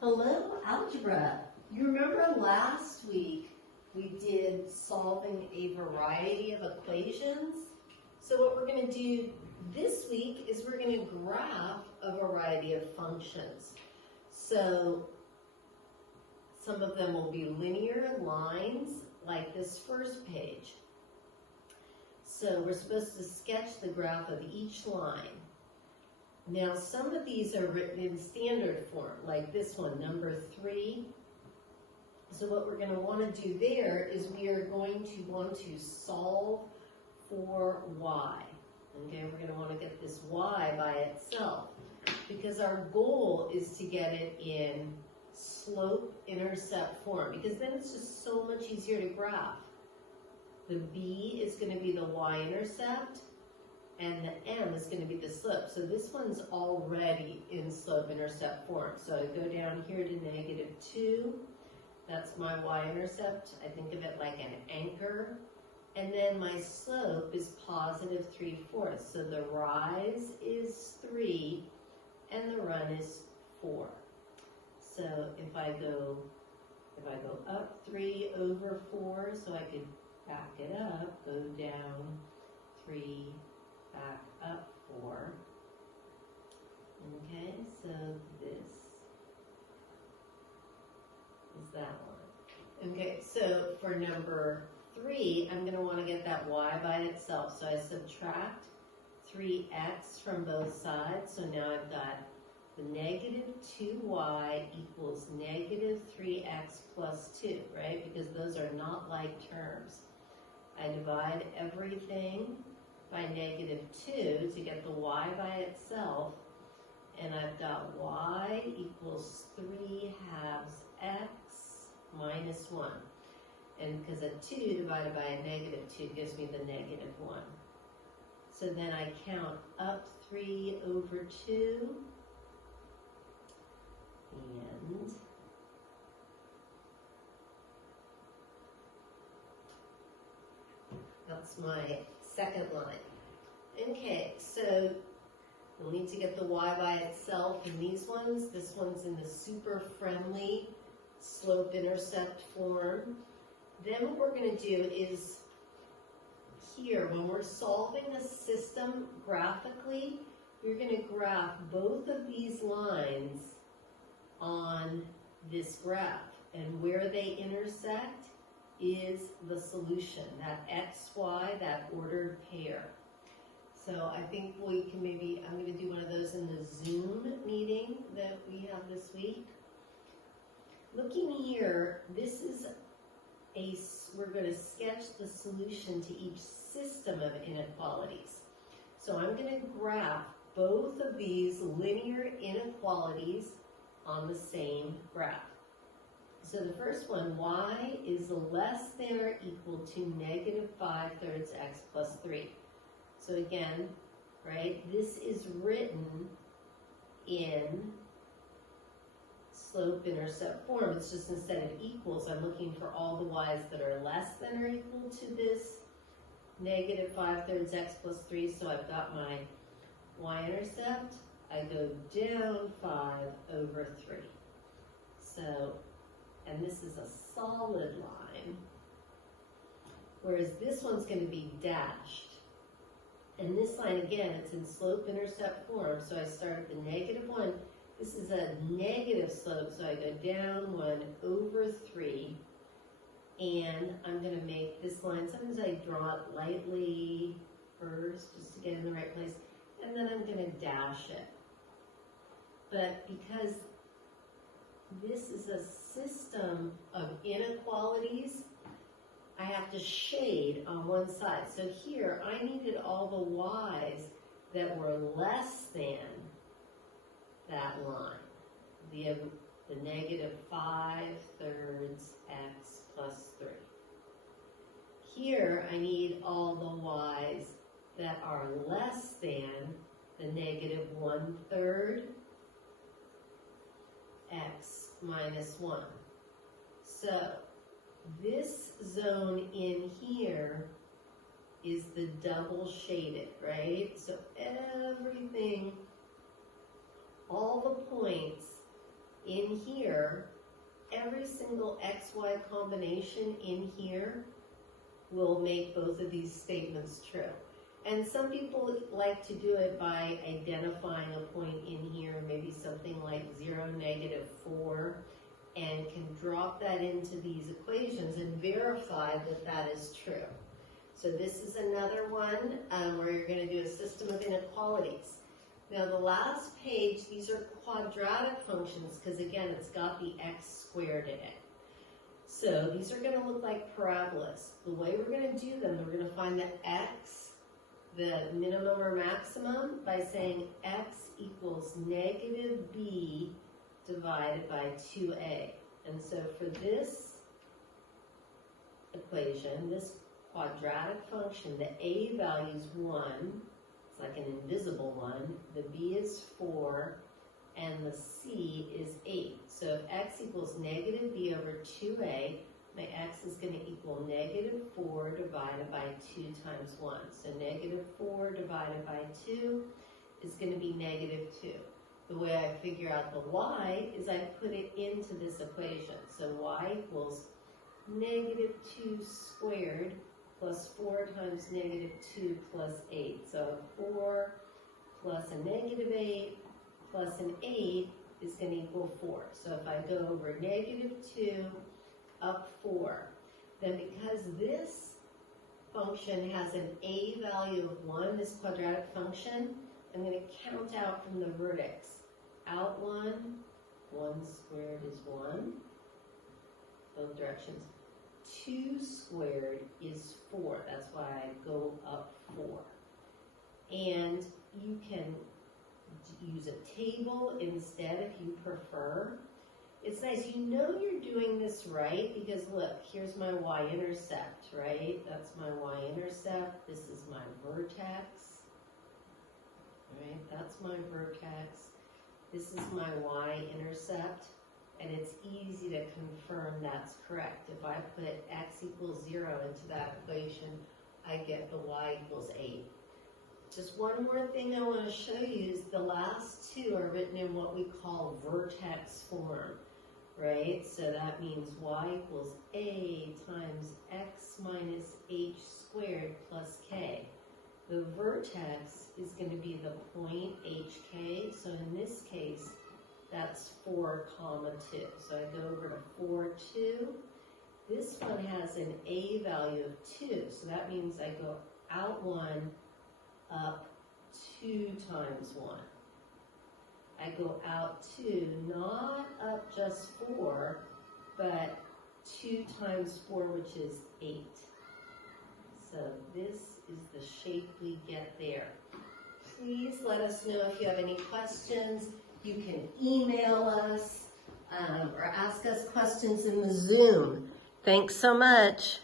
Hello, algebra. You remember last week we did solving a variety of equations? So what we're going to do this week is we're going to graph a variety of functions. So some of them will be linear lines like this first page. So we're supposed to sketch the graph of each line. Now, some of these are written in standard form, like this one, number 3. So what we're going to want to do there is we are going to want to solve for y. Okay, we're going to want to get this y by itself because our goal is to get it in slope-intercept form because then it's just so much easier to graph. The b is going to be the y-intercept, and the m is going to be the slope. So this one's already in slope-intercept form. So I go down here to -2. That's my y-intercept. I think of it like an anchor. And then my slope is positive 3/4. So the rise is 3, and the run is 4. So if I go up 3 over 4, so I could back it up, go down 3, back up 4. Okay, so this is that one. Okay, so for number 3, I'm going to want to get that y by itself. So I subtract 3x from both sides. So now I've got the -2y equals -3x plus 2, right? Because those are not like terms. I divide everything by -2 to get the y by itself, and I've got y equals 3/2 x minus 1. And because a 2 divided by a -2 gives me the -1. So then I count up 3 over 2, and that's my second line. Okay, so we'll need to get the y by itself in these ones. This one's in the super friendly slope-intercept form. Then what we're going to do is here, when we're solving a system graphically, we're going to graph both of these lines on this graph. And where they intersect is the solution, that XY, that ordered pair. So I think we can maybe, I'm going to do one of those in the Zoom meeting that we have this week. Looking here, this is we're going to sketch the solution to each system of inequalities. So I'm going to graph both of these linear inequalities on the same graph. So the first one, y is less than or equal to -5/3 x plus 3. So again, right, this is written in slope-intercept form. It's just instead of equals, I'm looking for all the y's that are less than or equal to this -5/3 x plus 3. So I've got my y-intercept. I go down 5 over 3. So, and this is a solid line, whereas this one's going to be dashed. And this line, again, it's in slope-intercept form, so I start at the -1. This is a negative slope, so I go down 1 over 3, and I'm going to make this line, sometimes I draw it lightly first, just to get in the right place, and then I'm going to dash it. But because this is a system of inequalities, I have to shade on one side. So here, I needed all the y's that were less than that line, the -5/3 x plus 3. Here, I need all the y's that are less than the -1/3 x minus 1. So this zone in here is the double shaded, right? So everything, all the points in here, every single XY combination in here will make both of these statements true. And some people like to do it by identifying a point in here, maybe something like 0, -4, and can drop that into these equations and verify that that is true. So this is another one where you're going to do a system of inequalities. Now the last page, these are quadratic functions because again, it's got the x squared in it. So these are going to look like parabolas. The way we're going to do them, we're going to find the x, the minimum or maximum, by saying x equals -b divided by 2a. And so for this equation, this quadratic function, the a value is 1, it's like an invisible one, the b is 4, and the c is 8. So if x equals -b over 2a, my x is going to equal -4 divided by 2 times 1. So -4 divided by 2 is going to be -2. The way I figure out the y is I put it into this equation. So y equals -2 squared plus 4 times -2 plus 8. So 4 plus a -8 plus an 8 is going to equal 4. So if I go over -2 up 4, then because this function has an a value of 1, this quadratic function, I'm going to count out from the vertex. Out 1, 1 squared is 1, both directions. 2 squared is 4, that's why I go up 4. And you can use a table instead if you prefer. It's nice, you know you're doing this right because look, here's my y-intercept, right? That's my y-intercept, this is my vertex, right? That's my vertex. This is my y-intercept, and it's easy to confirm that's correct. If I put x equals 0 into that equation, I get the y equals 8. Just one more thing I want to show you is the last two are written in what we call vertex form, right? So that means y equals a times x minus h squared plus k. The vertex is going to be the point hk, so in this case, that's 4, 2. So I go over to 4, 2. This one has an a value of 2, so that means I go out 1, up 2 times 1. I go out 2, not up just 4, but 2 times 4, which is 8. So this is the shape we get there. Please let us know if you have any questions. You can email us or ask us questions in the Zoom. Thanks so much.